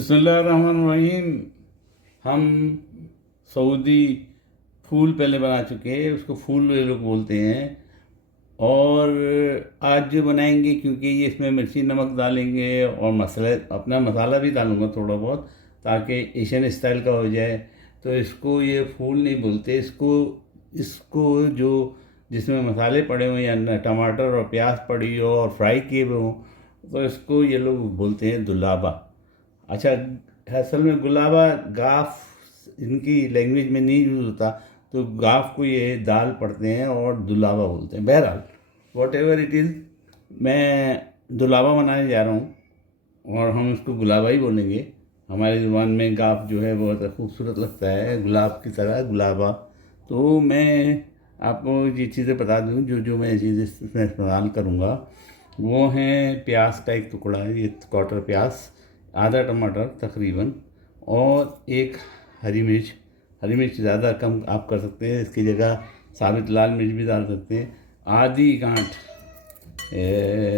बिस्मिल्लाहिर्रहमानिर्रहीम। हम सऊदी फूल पहले बना चुके हैं, उसको फूल ये लोग बोलते हैं। और आज जो बनाएंगे, क्योंकि ये इसमें मिर्ची नमक डालेंगे और मसाले अपना मसाला भी डालूंगा थोड़ा बहुत, ताकि एशियन स्टाइल का हो जाए। तो इसको ये फूल नहीं बोलते, इसको इसको जो जिसमें मसाले पड़े हुए या टमाटर और प्याज पड़ी हो और फ्राई किए हुए हों, तो इसको ये लोग बोलते हैं दुलाबा। अच्छा, असल में गुलाबा गाफ इनकी लैंग्वेज में नहीं यूज़ होता, तो गाफ को ये दाल पढ़ते हैं और दुलाबा बोलते हैं। बहरहाल वॉट एवर इट इज़, मैं दुलाबा बनाने जा रहा हूँ और हम उसको गुलाबा ही बोलेंगे। हमारी ज़ुबान में गाफ जो है बहुत खूबसूरत लगता है, गुलाब की तरह गुलाबा। तो मैं आपको ये चीज़ें बता दूँ, जो जो मैं चीज़ें इसमें इस्तेमाल करूँगा वो हैं प्याज का एक टुकड़ा है, ये क्वार्टर प्याज, आधा टमाटर तकरीबन, और एक हरी मिर्च। हरी मिर्च ज़्यादा कम आप कर सकते हैं, इसकी जगह साबित लाल मिर्च भी डाल सकते हैं। आधी गांठ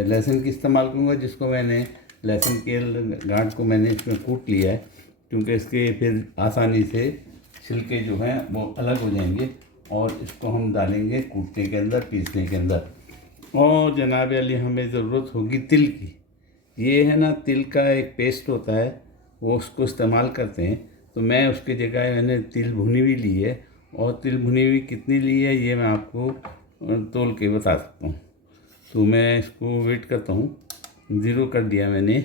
लहसुन की इस्तेमाल करूँगा, जिसको मैंने लहसुन के गांठ को मैंने इसमें कूट लिया है, क्योंकि इसके फिर आसानी से छिलके जो हैं वो अलग हो जाएंगे। और इसको हम डालेंगे कूटने के अंदर, पीसने के अंदर। और जनाब अली, हमें ज़रूरत होगी तिल की। ये है ना, तिल का एक पेस्ट होता है, वो उसको इस्तेमाल करते हैं। तो मैं उसकी जगह मैंने तिल भुनी हुई ली है, और तिल भुनी हुई कितनी ली है ये मैं आपको तोल के बता सकता हूँ। तो मैं इसको वेट करता हूँ। ज़ीरो कर दिया मैंने,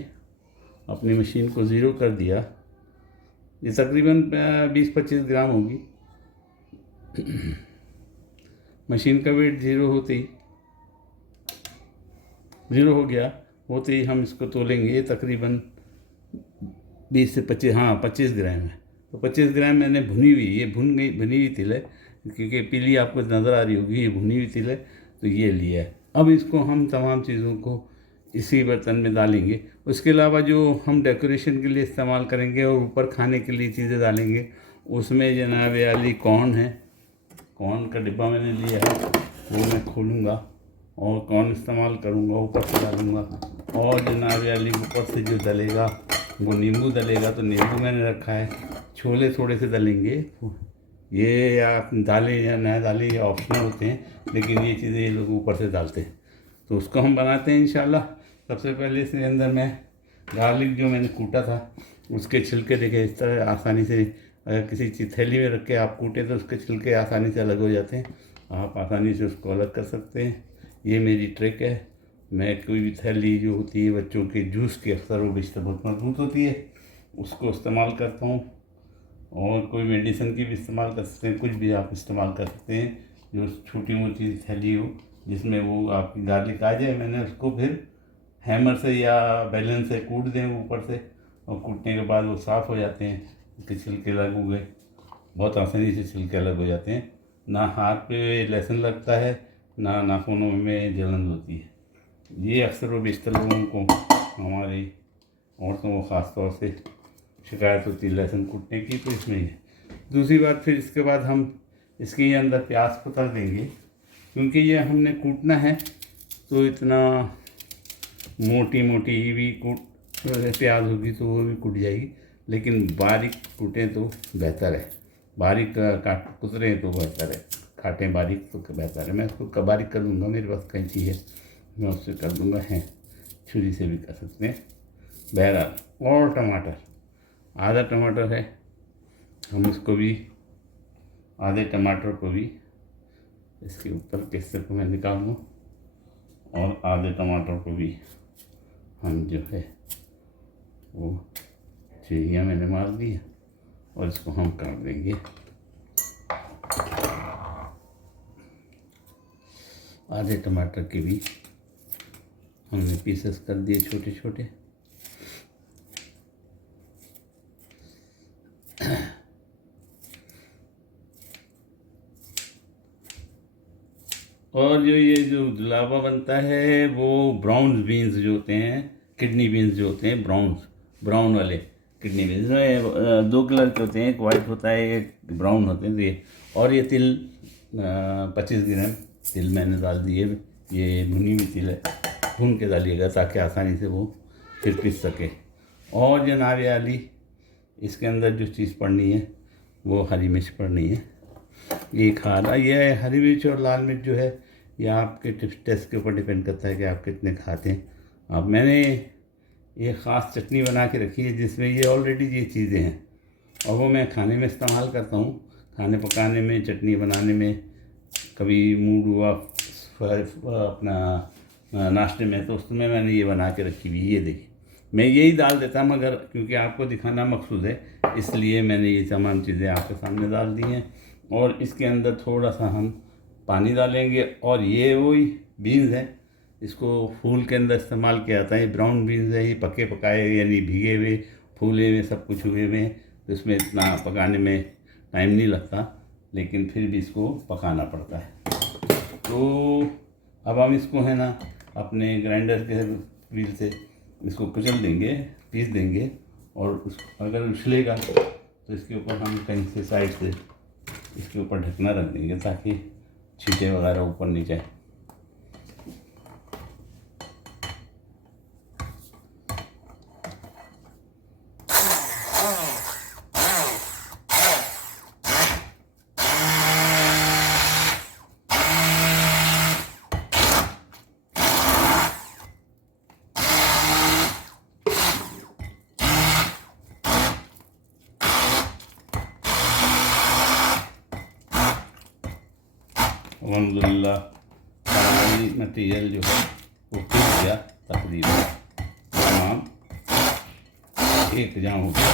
अपनी मशीन को ज़ीरो कर दिया। ये तकरीबन 20-25 ग्राम होगी। मशीन का वेट ज़ीरो होते ही, ज़ीरो हो गया होते ही हम इसको तोलेंगे। ये तकरीबन 20 से 25, हाँ 25 ग्राम है। तो 25 ग्राम मैंने भुनी हुई, ये भुनी हुई तिल है, क्योंकि पीली आपको नज़र आ रही होगी, ये भुनी हुई तिल है। तो ये लिया है। अब इसको हम तमाम चीज़ों को इसी बर्तन में डालेंगे। उसके अलावा जो हम डेकोरेशन के लिए इस्तेमाल करेंगे और ऊपर खाने के लिए चीज़ें डालेंगे, उसमें जनाब आली कॉर्न है। कॉर्न का डिब्बा मैंने लिया है, वो मैं खोलूँगा और कॉर्न इस्तेमाल करूँगा, ऊपर से डालूँगा। और जनाब अली ऊपर से जो डलेगा वो नींबू डलेगा, तो नींबू मैंने रखा है। छोले थोड़े से डलेंगे, ये आप डालें या ना डालें, ये ऑप्शनल होते हैं, लेकिन ये चीज़ें ये लोग ऊपर से डालते हैं। तो उसको हम बनाते हैं इंशाल्लाह। सबसे पहले इसके अंदर मैं गार्लिक जो मैंने कूटा था उसके छिलके देखे इस तरह आसानी से, अगर किसी चीज़ थैली में रख के आप कूटें तो उसके छिलके आसानी से अलग हो जाते हैं। आप आसानी से उसको अलग कर सकते हैं। ये मेरी ट्रिक है। मैं कोई भी थैली जो होती है बच्चों के जूस की, अक्सर वो बिस्तर बहुत मजबूत होती है, उसको इस्तेमाल करता हूँ। और कोई मेडिसिन की भी इस्तेमाल कर सकते हैं, कुछ भी आप इस्तेमाल कर सकते हैं। जो छोटी मोटी थैली हो जिसमें वो आपकी गार्लिक आ जाए, मैंने उसको फिर हैमर से या बेलन से कूट दें ऊपर से, और कूटने के बाद वो साफ़ हो जाते हैं। उसके छिलके अलग हो गए, बहुत आसानी से छिलके अलग हो जाते हैं। ना हाथ पे लहसुन लगता है, ना नाखूनों में जलन होती है। ये अक्सर व बेशतर लोगों को, हमारी औरतों को ख़ास तौर से शिकायत होती है लहसुन कूटने की, तो इसमें है। दूसरी बात, फिर इसके बाद हम इसके अंदर प्याज को तल देंगे, क्योंकि ये हमने कूटना है। तो इतना मोटी मोटी ही भी प्याज होगी तो वो भी कूट जाएगी, लेकिन बारीक कूटें तो बेहतर है। बारीक कुतरें तो बेहतर है, काटें बारीक तो बेहतर है। मैं उसको बारीक कर दूँगा, मेरे पास कैंची है, मैं उससे कर दूँगा। हैं छुरी से भी कर सकते हैं। बहरहाल, और टमाटर, आधा टमाटर है, हम इसको भी, आधे टमाटर को भी इसके ऊपर के हिस्से को मैं निकाल दूँ, और आधे टमाटर को भी हम जो है वो चीरियाँ मैंने मार दी है, और इसको हम काट देंगे। आधे टमाटर के भी हमने पीसेस कर दिए छोटे छोटे। और जो ये जो गुलाबा बनता है वो ब्राउन बीन्स जो होते हैं, किडनी बीन्स जो होते हैं, ब्राउन वाले किडनी बीन्स में 2 कलर के होते हैं, एक वाइट होता है एक ब्राउन होते हैं। तो ये, और ये तिल 25 ग्राम तिल मैंने डाल दिए। ये भुनी हुई तिल है, भून के डालिएगा ताकि आसानी से वो फिर पिस सके। और जनाब आली, इसके अंदर जो चीज़ पड़नी है वो हरी मिर्च पड़नी है। ये खा रहा, ये हरी मिर्च और लाल मिर्च जो है ये आपके टेस्ट के ऊपर डिपेंड करता है कि आप कितने खाते हैं। अब मैंने ये ख़ास चटनी बना के रखी है जिसमें ये ऑलरेडी ये चीज़ें हैं, और वो मैं खाने में इस्तेमाल करता हूँ, खाने पकाने में, चटनी बनाने में। कभी मूड हुआ अपना नाश्ते में तो उसमें मैंने ये बना के रखी हुई। ये देखिए, मैं यही डाल देता, मगर क्योंकि आपको दिखाना मकसूद है इसलिए मैंने ये तमाम चीज़ें आपके सामने डाल दी हैं। और इसके अंदर थोड़ा सा हम पानी डालेंगे। और ये वही बीन्स हैं, इसको फूल के अंदर इस्तेमाल किया जाता है। ये ब्राउन बीन्स है, ये पके पकाए यानी भीगे हुए, फूले हुए, सब कुछ हुए हुए हैं, तो इसमें इतना पकाने में टाइम नहीं लगता, लेकिन फिर भी इसको पकाना पड़ता है। तो अब हम इसको है ना अपने ग्राइंडर के व्हील से इसको कुचल देंगे, पीस देंगे। और अगर उछलेगा तो इसके ऊपर हम कहीं से साइड से इसके ऊपर ढकना रख देंगे ताकि छींटे वगैरह ऊपर नहीं जाए। अल्हम्दुलिल्लाह सारी मटीरियल जो है वो पिस गया, तकरीबन तमाम एक जहाँ हो गया।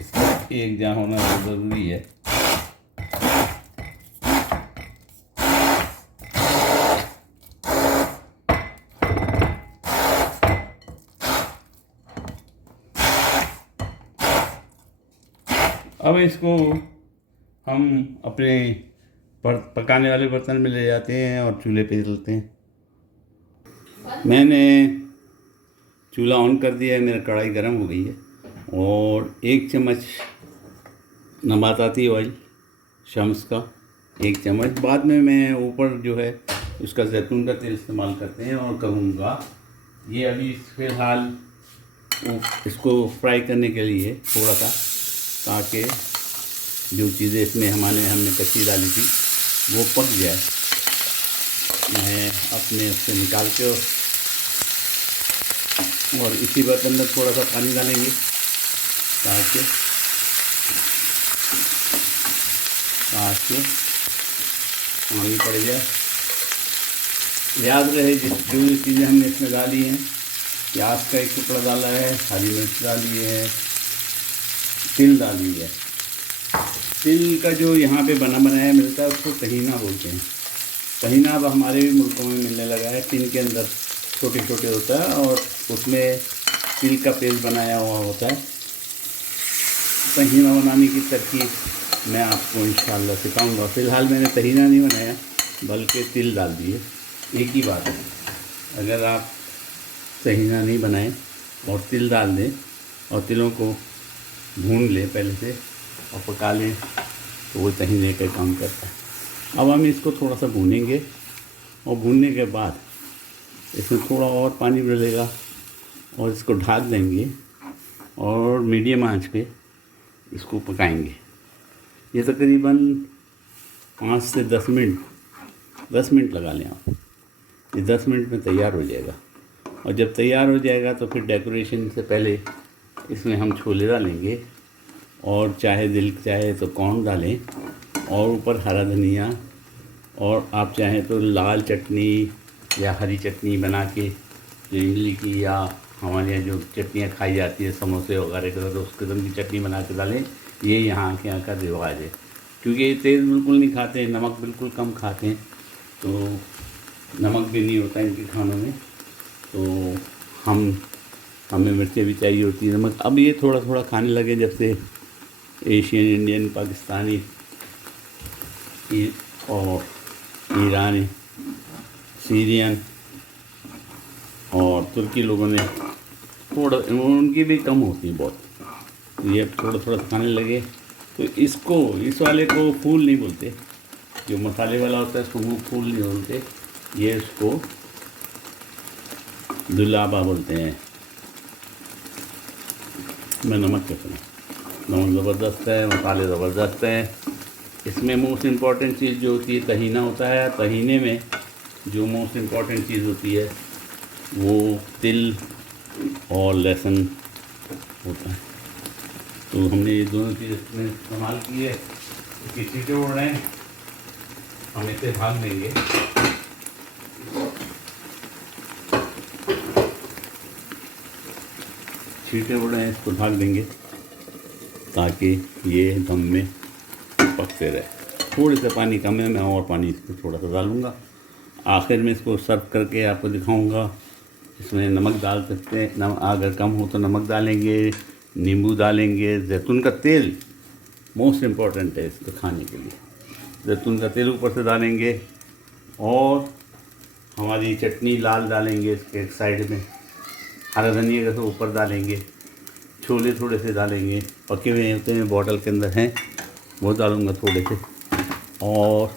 इसका एक जहाँ होना ज़रूरी है। अब इसको हम अपने पकाने वाले बर्तन में ले जाते हैं और चूल्हे पे जलते हैं। मैंने चूल्हा ऑन कर दिया है, मेरा कढ़ाई गर्म हो गई है, और 1 चम्मच नबाताती ऑयल शम्स का 1 चम्मच, बाद में मैं ऊपर जो है उसका जैतून का तेल इस्तेमाल करते हैं और करूँगा। ये अभी फ़िलहाल इसको फ्राई करने के लिए थोड़ा सा, ताकि जो चीज़ें इसमें हमने कच्ची डाली थी वो पक जाए। मैं अपने उससे निकाल के और इसी बर्तन में थोड़ा सा पानी डालेंगे ताकि पानी पड़ जाए। याद रहे जो चीज़ें हमने इसमें डाली हैं, प्याज का 1 टुकड़ा डाला है, हरी मिर्च डाली है, तिल डाली है। तिल का जो यहाँ पे बनाया मिलता है उसको तहीना बोलते हैं। तहीना अब हमारे भी मुल्कों में मिलने लगा है। टिन के अंदर छोटे छोटे होता है और उसमें तिल का पेस्ट बनाया हुआ होता है। तहीना बनाने की तरकीब मैं आपको इंशाल्लाह सिखाऊंगा। फ़िलहाल मैंने तहीना नहीं बनाया बल्कि तिल डाल दिए, एक ही बात है। अगर आप तहीना नहीं बनाएं और तिल डाल दें और तिलों को भून लें पहले से और पका लें तो वो तहीने का काम करता है। अब हम इसको थोड़ा सा भूनेंगे और भूनने के बाद इसमें थोड़ा और पानी डलेगा और इसको ढक देंगे और मीडियम आंच पे इसको पकाएंगे। ये तकरीबन 5 से 10 मिनट लगा लें आप। ये 10 मिनट में तैयार हो जाएगा। और जब तैयार हो जाएगा तो फिर डेकोरेशन से पहले इसमें हम छोले डालेंगे और दिल चाहे तो कॉर्न डालें और ऊपर हरा धनिया, और आप चाहें तो लाल चटनी या हरी चटनी बना के, जो इमली की या हमारे यहाँ जो चटनियाँ खाई जाती है समोसे वगैरह के, तो उस किस्म की चटनी बना के डालें। ये यहाँ के यहाँ का रिवाज है, क्योंकि ये तेज़ बिल्कुल नहीं खाते हैं, नमक बिल्कुल कम खाते हैं, तो नमक भी नहीं होता इनके खानों में, तो हमें मिर्चें भी चाहिए होती है, नमक। अब ये थोड़ा थोड़ा खाने लगे जब से एशियन, इंडियन, पाकिस्तानी और ईरानी, सीरियन और तुर्की लोगों ने थोड़ा, उनकी भी कम होती है बहुत, ये थोड़ा थोड़ा खाने लगे। तो इसको, इस वाले को फूल नहीं बोलते, जो मसाले वाला होता है इसको फूल नहीं बोलते, ये इसको दुलाबा बोलते हैं। मैं नमक रखना, नमक ज़बरदस्त है, मसाले ज़बरदस्त हैं। इसमें मोस्ट इम्पॉर्टेंट चीज़ जो होती है तहीना होता है। तहीने में जो मोस्ट इम्पॉर्टेंट चीज़ होती है वो तिल और लहसुन होता है। तो हमने ये दोनों चीज़ इसमें इस्तेमाल की है। इसकी चीज़ें उड़ रहे हैं, हम इसे भाग देंगे। छींटे उड़ रहे हैं, इसको भाग देंगे ताकि ये दम में पकते रहे। थोड़े से पानी कम है, मैं और पानी इसमें थोड़ा सा डालूँगा। आखिर में इसको सर्व करके आपको दिखाऊंगा। इसमें नमक डाल सकते हैं, अगर कम हो तो नमक डालेंगे, नींबू डालेंगे। जैतून का तेल मोस्ट इम्पॉर्टेंट है इसको खाने के लिए। जैतून का तेल ऊपर से डालेंगे और हमारी चटनी लाल डालेंगे इसके एक साइड में। हरा धनिया का तो ऊपर डालेंगे। छोले थोड़े से डालेंगे, पके हुए होते हैं, बॉटल के अंदर हैं, वो डालूँगा थोड़े से। और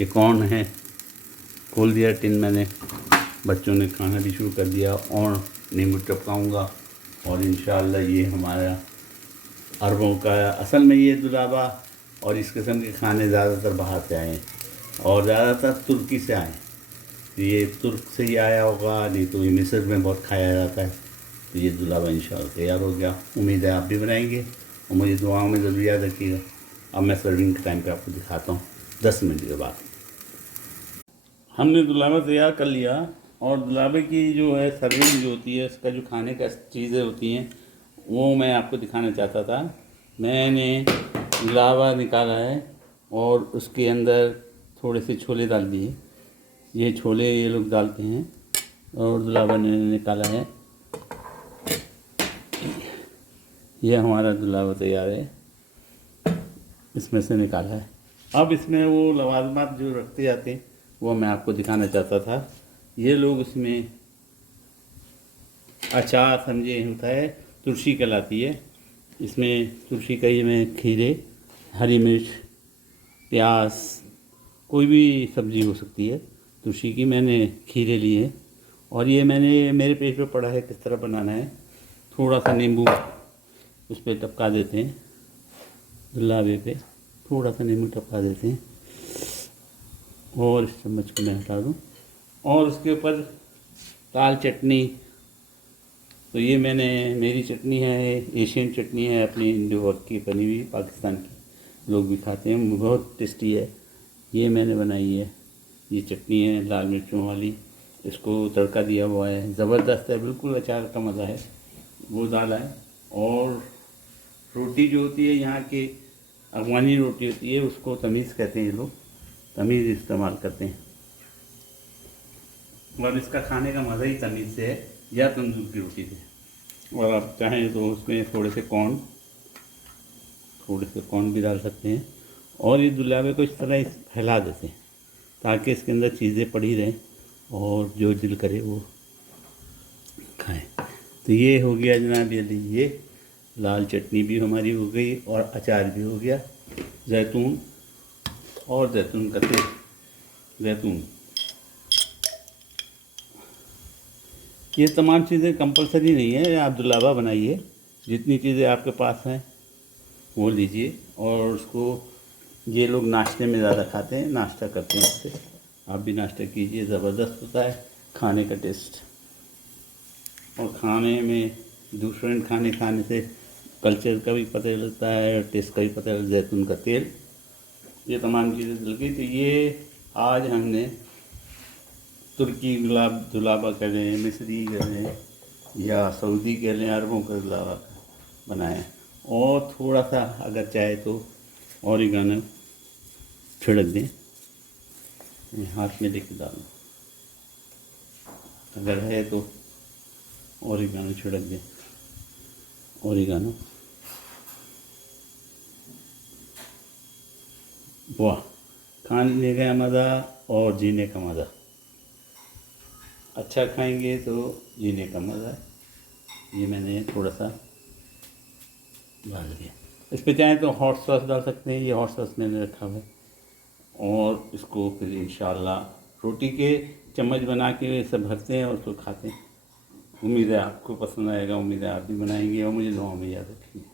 ये कौन है, खोल दिया टिन मैंने, बच्चों ने खाना भी शुरू कर दिया। और नींबू टपकाऊँगा और इंशाअल्लाह ये हमारा अरबों का असल में ये दुलाबा और इस किस्म के खाने ज़्यादातर बाहर से आए हैं और ज़्यादातर तुर्की से आए हैं। तो ये तुर्क से ही आया होगा, नहीं तो ये मिस्र में बहुत खाया जाता है। तो ये दुलाबा इंशाअल्लाह तैयार हो गया। उम्मीद है आप भी बनाएंगे और मुझे दुआओं में ज़रूर याद रखिएगा। अब मैं सर्विंग के टाइम पे आपको दिखाता हूँ 10 मिनट के बाद। हमने दुलाबा तैयार कर लिया और दुलाबे की जो है सर्विंग जो होती है, उसका जो खाने का चीज़ें होती हैं वो मैं आपको दिखाना चाहता था। मैंने दुलाबा निकाला है और उसके अंदर थोड़े से छोले डाल दिए। ये छोले ये लोग डालते हैं और दुलाबा ने निकाला है। ये हमारा दुलाबा तैयार है, इसमें से निकाला है। अब इसमें वो लवाजमात जो रखते जाते हैं वो मैं आपको दिखाना चाहता था। ये लोग इसमें अचार समझे होता है, तुलसी कहलाती है। इसमें तुलसी कही में खीरे, हरी मिर्च, प्याज, कोई भी सब्ज़ी हो सकती है। तुलसी की मैंने खीरे लिए और ये मैंने मेरे पेज पे पढ़ा है किस तरह बनाना है। थोड़ा सा नींबू उस पर टपका देते हैं, गुलाबे पे थोड़ा सा नींबू टपका देते हैं और इस चम्मच को मैं हटा दूँ। और उसके ऊपर लाल चटनी, तो ये मैंने मेरी चटनी है, एशियन चटनी है अपनी, इंडो की बनी हुई, पाकिस्तान की लोग भी खाते हैं, बहुत टेस्टी है। ये मैंने बनाई है, ये चटनी है लाल मिर्चों वाली, इसको तड़का दिया हुआ है, ज़बरदस्त है, बिल्कुल अचार का मज़ा है, वो डाला है। और रोटी जो होती है यहाँ की अफगानी रोटी होती है, उसको तमीज़ कहते हैं ये लोग, तमीज़ इस्तेमाल करते हैं। और इसका खाने का मज़ा ही तमीज़ से है या तंदूर की रोटी से। और आप चाहें तो उसमें थोड़े से कॉर्न भी डाल सकते हैं। और ये दुलाबे को इस तरह फैला देते हैं ताकि इसके अंदर चीज़ें पड़ी रहें और जो दिल करे वो खाएं। तो ये हो गया जनाब, ये लाल चटनी भी हमारी हो गई और अचार भी हो गया। जैतून और जैतून का तेल, जैतून, ये तमाम चीज़ें कंपलसरी नहीं है। आप दुलाबा बनाइए, जितनी चीज़ें आपके पास हैं वो लीजिए। और उसको ये लोग नाश्ते में ज़्यादा खाते हैं, नाश्ता करते हैं इससे। आप भी नाश्ता कीजिए, ज़बरदस्त होता है खाने का टेस्ट। और खाने में दूसरे खाने से कल्चर का भी पता लगता है, टेस्ट का भी पता लगता है। जैतून का तेल, ये तमाम चीज़ें डल गई। तो ये आज हमने तुर्की दुलाबा कह लें, मिस्री कह लें या सऊदी कह लें, अरबों का दुलाबा बनाया। और थोड़ा सा अगर चाहे तो ऑरिगेनो छिड़क दें, हाथ में लेके डालो, अगर है तो ऑरिगेनो छिड़क दें। ऑरिगेनो, वाह, खाने का मज़ा और जीने का मज़ा। अच्छा खाएंगे तो जीने का मज़ा है। ये मैंने थोड़ा सा डाल दिया। इस पर चाहें तो हॉट सॉस डाल सकते हैं, ये हॉट सॉस मैंने रखा हुआ है। और इसको फिर इंशाल्लाह रोटी के चम्मच बना के सब भरते हैं और उसको खाते हैं। उम्मीद है आपको पसंद आएगा, उम्मीद है आप भी बनाएंगे और मुझे दुआ में याद रखेंगे।